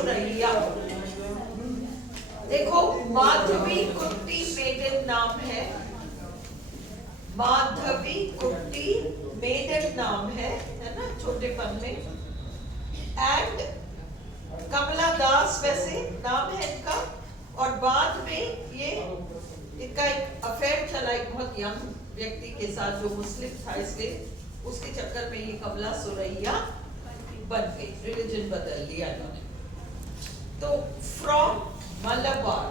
सुरैया। देखो माधवी कुट्टी मेडन नाम है, माधवी कुट्टी मेडन नाम है ना छोटेपन में। एंड कमला दास वैसे नाम है इनका, और बाद में ये इनका एक अफेयर चला एक बहुत यंग व्यक्ति के साथ जो मुस्लिम था, इसलिए उसके चक्कर में ये कमला सुरैया बन गई, रिलीजन बदल लिया इन्होंने। तो फ्रॉम मलबार,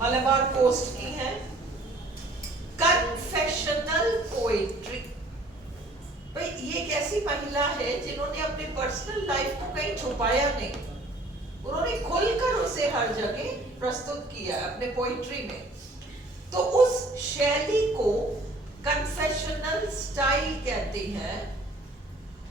मलबार कोस्ट की है। कन्फेशनल पोएट्री, भाई ये एक ऐसी महिला है जिन्होंने अपने पर्सनल लाइफ को कहीं छुपाया नहीं, उन्होंने खुलकर उसे हर जगह प्रस्तुत किया अपने पोएट्री में। तो उस शैली को कन्फेशनल स्टाइल कहते हैं,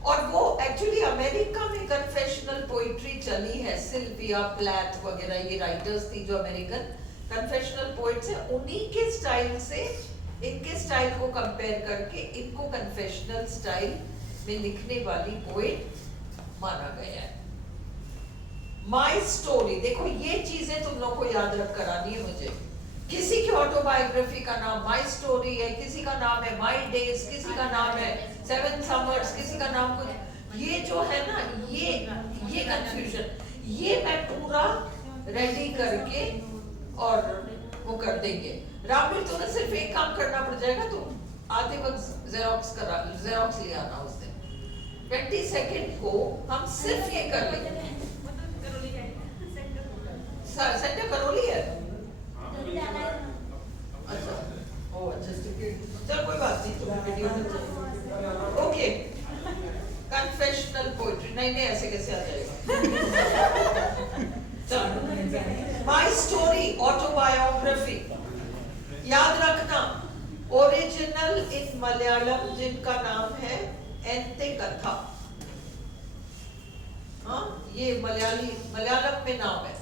और वो एक्चुअली अमेरिका में कन्फेशनल पोएट्री चली है। सिल्विया प्लैथ वगैरह ये राइटर्स थी जो अमेरिकन कन्फेशनल पोएट्स हैं, उन्हीं के स्टाइल से इनके स्टाइल को कंपेयर करके इनको कन्फेशनल स्टाइल में लिखने वाली पोएट माना गया है। माई स्टोरी, देखो ये चीजें तुम लोग को याद रख करानी है मुझे। किसी की ऑटोबायोग्राफी का नाम माई स्टोरी है, किसी का नाम है माई डेज, किसी का नाम है सेवन समर्स, किसी का नाम कुछ। ये जो है ना ये कंफ्यूजन, ये मैं पूरा रेडी करके और वो कर देंगे। रामवीर तुम्हें सिर्फ एक काम करना पड़ जाएगा, तुम आधे वक्त जेरोक्स ले आना उस दिन 22 को हम सिर्फ ये कर लेंगे। सेंटर करोली है, अच्छा ओ अच्छा चल कोई बात नहीं, तुम वीडियो में ओके। कन्फेशनल पोएट्री नहीं ऐसे कैसे आ जाएगा। चलो माई स्टोरी ऑटोबायोग्राफी याद रखना, ओरिजिनल इन मलयालम जिनका नाम है एंते कथा। हाँ ये मलयालम में नाम है,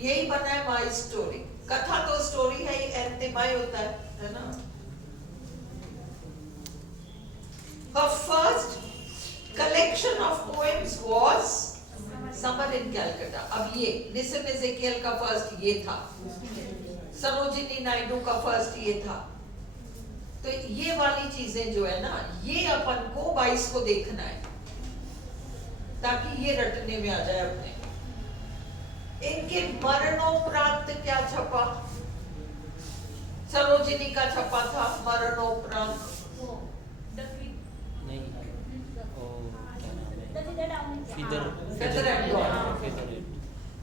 यही बना है माई स्टोरी। कथा तो स्टोरी है, एंते माई होता है ना। Her first collection of poems was Summer in Calcutta। अब ये निसिम एजेकियल का फर्स्ट ये था, सरोजिनी नायडू का फर्स्ट ये था। तो ये वाली चीजें जो है ना, ये अपन को 22 को देखना है ताकि ये रटने में आ जाए अपने। इनके मरणोपरांत क्या छपा? सरोजिनी का छपा था मरणोपरांत।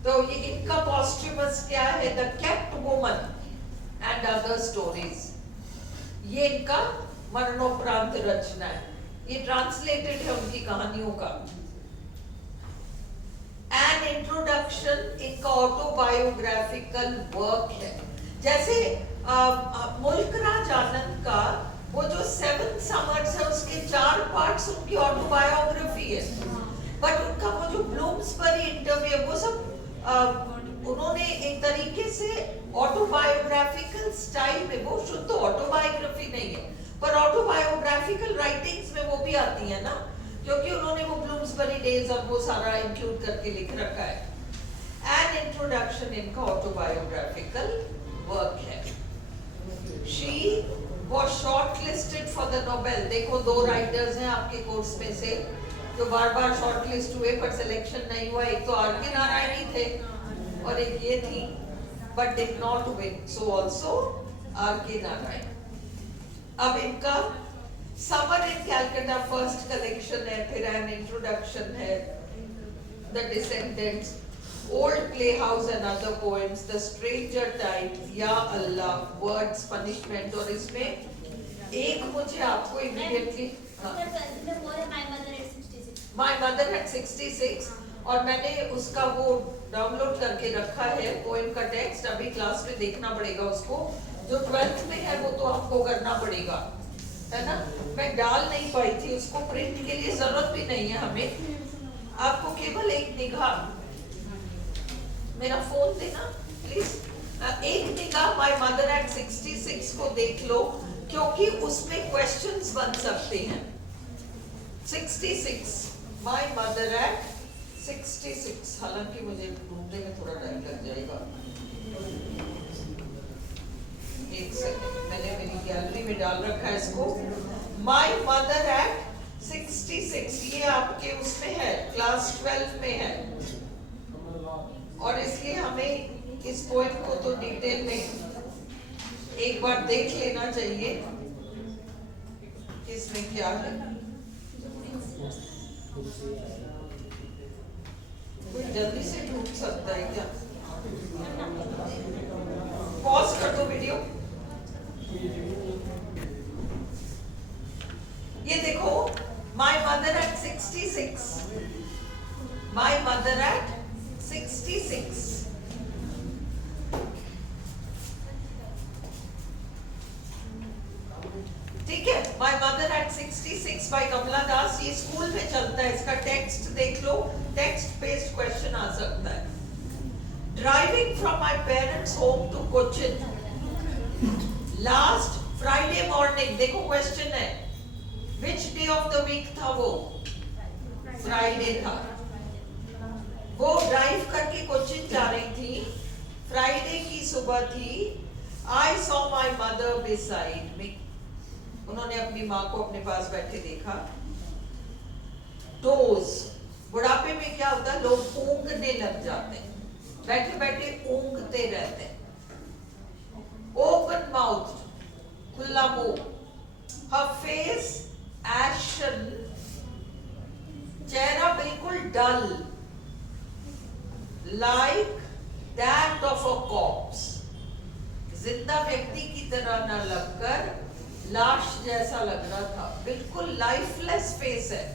तो ये इनका पॉस्ट्यूमस क्या है? The kept woman and other stories. ये इनका मरणोपरांत रचना है, ये ट्रांसलेटेड है उनकी कहानियों का। एन इंट्रोडक्शन इनका ऑटोबायोग्राफिकल वर्क है। जैसे मुल्क राज आनंद का वो जो 7 समर्स है उसके 4 पार्ट्स उनकी ऑटोबायोग्राफी है, बट उनका वो जो ब्लूम्सबरी इंटरव्यू वो सब उन्होंने एक तरीके से ऑटोबायोग्राफिकल स्टाइल में, वो शुद्ध ऑटोबायोग्राफी नहीं है पर ऑटोबायोग्राफिकल राइटिंग्स में वो भी आती है ना, क्योंकि उन्होंने वो ब्लूम्सबरी डेज और वो सारा इंक्लूड करके लिख रखा है। एन इंट्रोडक्शन इनका ऑटोबायोग्राफिकल वर्क है। She was shortlisted for the Nobel। देखो 2 राइटर्स हैं आपके कोर्स में से जो बार-बार शॉर्टलिस्ट हुए पर सिलेक्शन नहीं हुआ। एक तो आर.के. नारायण ही थे और एक ये थी, but did not win, so also R K. Narayan. अब इनका summer in Calcutta first collection है, फिर एन इंट्रोडक्शन है, the descendants, old playhouse and other poems, the stranger time, या अल्लाह, वर्ड्स, पनिशमेंट। और इसमें एक मुझे आपको इमीडिएटली माय मदर एट 66 और मैंने उसका वो डाउनलोड करके रखा है पोएम का टेक्स्ट। अभी क्लास में देखना पड़ेगा उसको, जो 12th में है वो तो आपको करना पड़ेगा, है ना। मैं डाल नहीं पाई थी उसको, प्रिंट के लिए जरूरत भी नहीं है हमें। आपको केवल एक निगाह, मेरा फोन देना प्लीज, एक निगाह माय मदर एट 66 को देख लो, क्योंकि उसमें क्वेश्चंस बन सकते हैं। 66 माय मदर एट 66, हालांकि मुझे ढूंढने में थोड़ा टाइम लग जाएगा। एक सेकंड, मैंने मेरी गैलरी में डाल रखा है इसको। माई मदर एट 66, ये आपके उसमें है, क्लास 12 में है, और इसलिए हमें इस पोएम को तो डिटेल में एक बार देख लेना चाहिए कि इसमें क्या है। कोई जल्दी से ढूंढ सकता है क्या? पॉज कर दो वीडियो। ये देखो, my mother at 66, my mother at 66। ठीक है, my mother at 66 by Kamala Das. ये स्कूल में चलता है, इसका टेक्स्ट देख लो, टेक्स्ट बेस्ड क्वेश्चन आ सकता है। Driving from my parents home to Cochin last Friday morning. देखो क्वेश्चन है, which day of the week था वो? फ्राइडे था। वो ड्राइव करके कोचिन जा रही थी, फ्राइडे की सुबह थी। I saw my mother beside me. उन्होंने अपनी माँ को अपने पास बैठे देखा। डोज, बुढ़ापे में क्या होता है, लोग ऊँघने लग जाते हैं, बैठे बैठे ऊँघते रहते हैं। ओपन माउथ, खुला मुंह। हर फेस एशन, चेहरा बिल्कुल dull, like that of a corpse, जिंदा व्यक्ति की तरह न लगकर लाश जैसा लग रहा था, बिल्कुल लाइफलेस फेस है,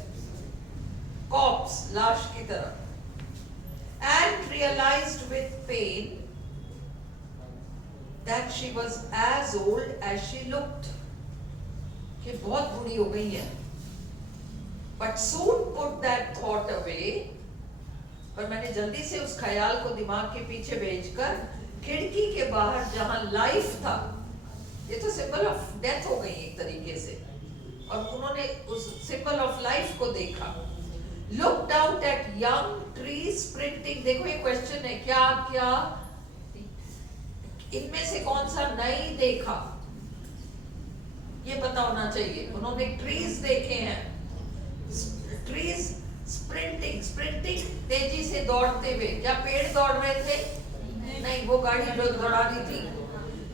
कॉर्प्स, लाश की तरह। And realised with pain that she was as old as she looked, कि बहुत बूढ़ी हो गई है। But soon put that thought away, पर मैंने जल्दी से उस ख्याल को दिमाग के पीछे भेजकर खिड़की के बाहर जहां लाइफ था, ये तो सिंबल ऑफ डेथ हो गई एक तरीके से, और उन्होंने उस सिंबल ऑफ लाइफ को देखा। Looked out at young tree sprinting. देखो ये क्वेश्चन है, क्या क्या इनमें से कौन सा नहीं देखा, ये पता होना चाहिए। उन्होंने ट्रीज देखे हैं, ट्रीज स्प्रिंटिंग, स्प्रिंटिंग तेजी से दौड़ते हुए। क्या पेड़ दौड़ रहे थे? नहीं, वो गाड़ी दौड़ा रही थी,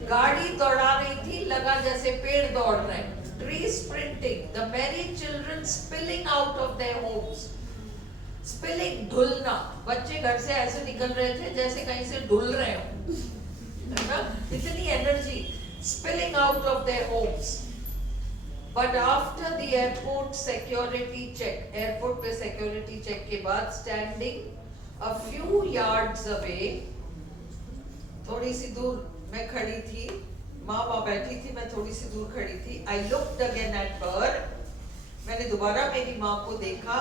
गाड़ी दौड़ा रही थी, लगा जैसे पेड़ दौड़ रहे हैं। Tree sprinting, the merry children spilling out of their homes. Spilling, ढुलना, बच्चे घर से ऐसे निकल रहे थे जैसे कहीं से ढुल रहे हो, है ना, इतनी energy. Spilling out of their homes. But after the airport security check, airport पे सिक्योरिटी चेक के बाद, standing a few yards away, थोड़ी सी दूर मैं खड़ी थी, माँ वहां बैठी थी, मैं थोड़ी सी दूर खड़ी थी। I looked again at her, मैंने दोबारा मेरी माँ को देखा।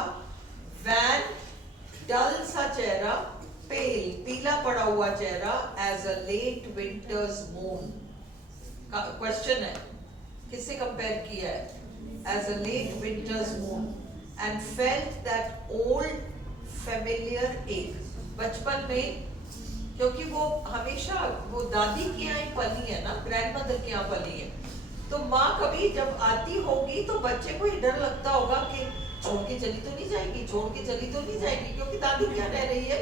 वैन, डल सा चेहरा, पेल, पीला पड़ा हुआ चेहरा, as a late winter's moon. Question है, किससे कंपेयर किया है? As a late winter's moon. And felt that old familiar ache. बचपन में, क्योंकि वो हमेशा वो दादी के यहाँ पली है ना, ग्रैंडमदर के यहाँ पली है, तो माँ कभी जब आती होगी तो बच्चे को ही डर लगता होगा कि छोड़ के चली तो नहीं जाएगी, छोड़ के चली तो नहीं जाएगी, क्योंकि दादी के यहाँ रह रही है।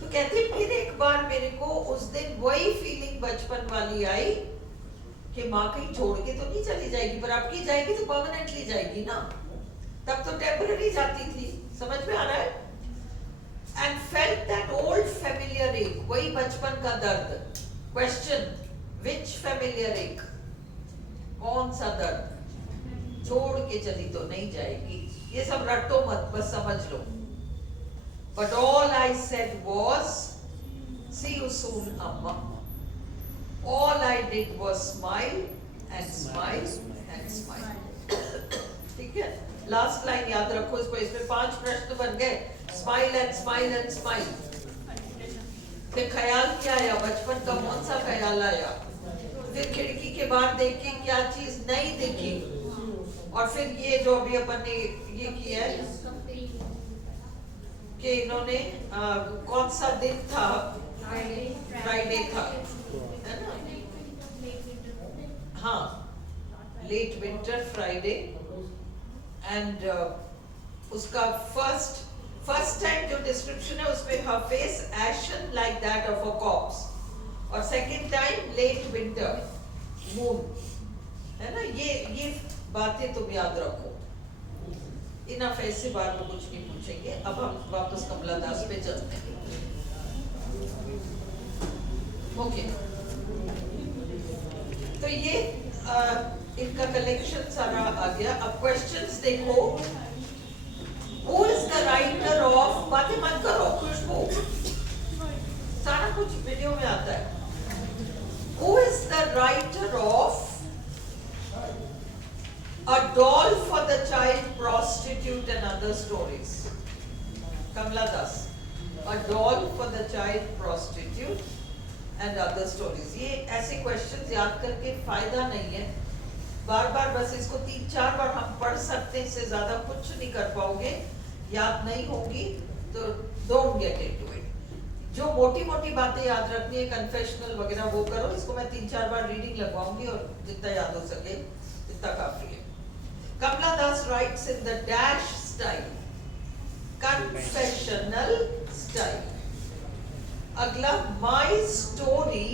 तो कहते फिर एक बार मेरे को उस दिन वही फीलिंग बचपन वाली आई कि माँ कहीं छोड़ के तो नहीं चली जाएगी, पर अब की जाएगी तो परमानेंटली जाएगी ना, तब तो टेम्पररी जाती थी। समझ में आ रहा है? And felt that old familiar ache, वही बचपन का दर्द। Question, which familiar ache? कौन सा दर्द? छोड़ के चली तो नहीं जाएगी, ये सब रटो मत, बस समझ लो। But all I said was, see you soon, Amma. All I did was smile and smile and smile. ठीक है, लास्ट लाइन याद रखो इसको, इसमें 5 प्रश्न बन गए। Smile and smile and smile. फिर ख्याल क्या आया, बचपन का कौन सा ख्याल आया? फिर खिड़की के बाहर देख के क्या चीज नहीं दिखी, और फिर ये जो अभी अपन ने ये किया है, कि इन्होंने कौन सा दिन था, फ्राइडे था, है ना? हाँ, लेट विंटर फ्राइडे, एंड उसका फर्स्ट टाइम जो डिस्क्रिप्शन है उसमें हर face ashen like that of a corpse, और second time late winter moon, है ना? ये बातें तुम याद रखो। इनफ ऐसे बार में कुछ नहीं पूछेंगे। अब हम वापस कमला दास पे चलते हैं। ओके, तो ये इनका कलेक्शन सारा आ गया। अब क्वेश्चंस देखो। Who is the writer of, बातें मत करो खुशबू, सारा कुछ वीडियो में आता है। Who is the writer of A Doll for the Child Prostitute and Other Stories? Kamala Das. A Doll for the Child Prostitute and Other Stories. ये ऐसे क्वेश्चंस याद करके फायदा नहीं है, बार बार बस इसको 3-4 बार हम पढ़ सकते हैं, इससे ज्यादा कुछ नहीं कर पाओगे, याद नहीं होगी तो डोंट गेट इनटू इट। जो मोटी मोटी बातें याद रखनी है, कन्फेशनल वगैरह, वो करो। इसको मैं 3-4 बार रीडिंग लगवाऊंगी और जितना याद हो सके इतना काफी है। Kamala Das writes in the dash style, confessional style. अगला, my story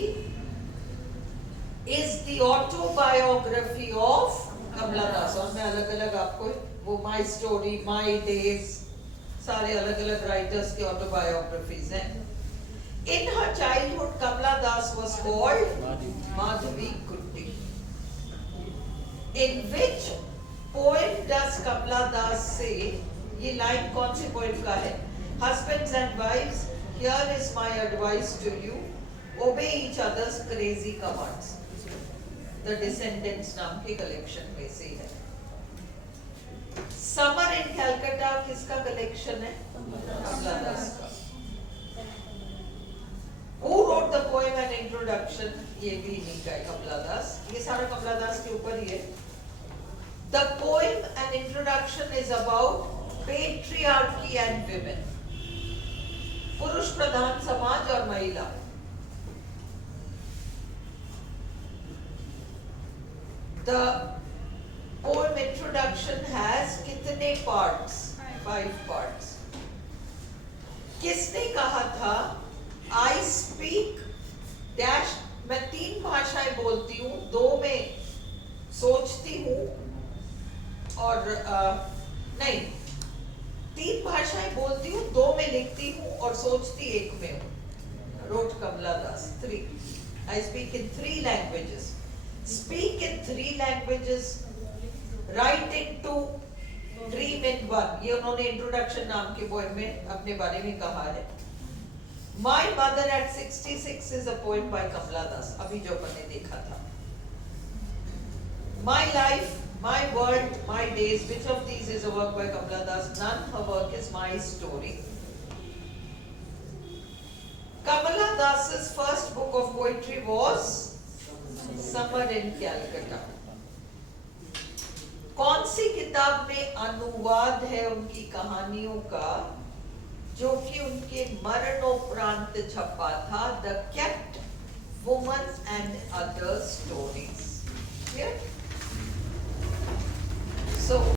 is the autobiography of Kamala Das। और मैं अलग अलग आपको वो my story, my days, सारे अलग अलग राइटर्स की ऑटोबायोग्राफीज हैं। In her childhood, Kamala Das was called Madhavi Kutti. In which poem does Kamala Das say, ये लाइन कौन से पोएम का है? Husbands and wives, here is my advice to you, obey each other's crazy commands. The Descendants नाम के collection में से है। Summer in Calcutta किसका कलेक्शन है? Kamala Das का। Who wrote the poem and introduction? ये भी इन्हीं का है, Kamala Das। ये सारा Kamala Das के ऊपर ही है। The poem and introduction is about patriarchy and women. पुरुष प्रधान समाज और महिला। The poem introduction has कितने parts? 5 parts. किसने कहा था I speak dash, मैं 3 भाषाएं बोलती हूँ, 2 में सोचती हूँ और नहीं, 3 भाषाएं बोलती हूँ, 2 में लिखती हूँ और सोचती 1 में हूँ। Wrote Kamala Das 3. I speak in 3 languages. Speak in 3 languages. Write in 2. Dream in 1. ये उन्होंने इंट्रोडक्शन नाम के पोएम में अपने बारे में कहा है। My Mother at 66 is a poem by Kamala Das, अभी जो अपन ने देखा था। My Life, My World, My Days, which of these is a work by Kamala Das? None. Her work is My Story. Kamala Das's first book of poetry was Summer in Calcutta. कौन सी किताब में अनुवाद है उनकी कहानियों का, जो कि उनके मरणोपरांत छपा था? The Kept Woman and Other Stories. Clear? So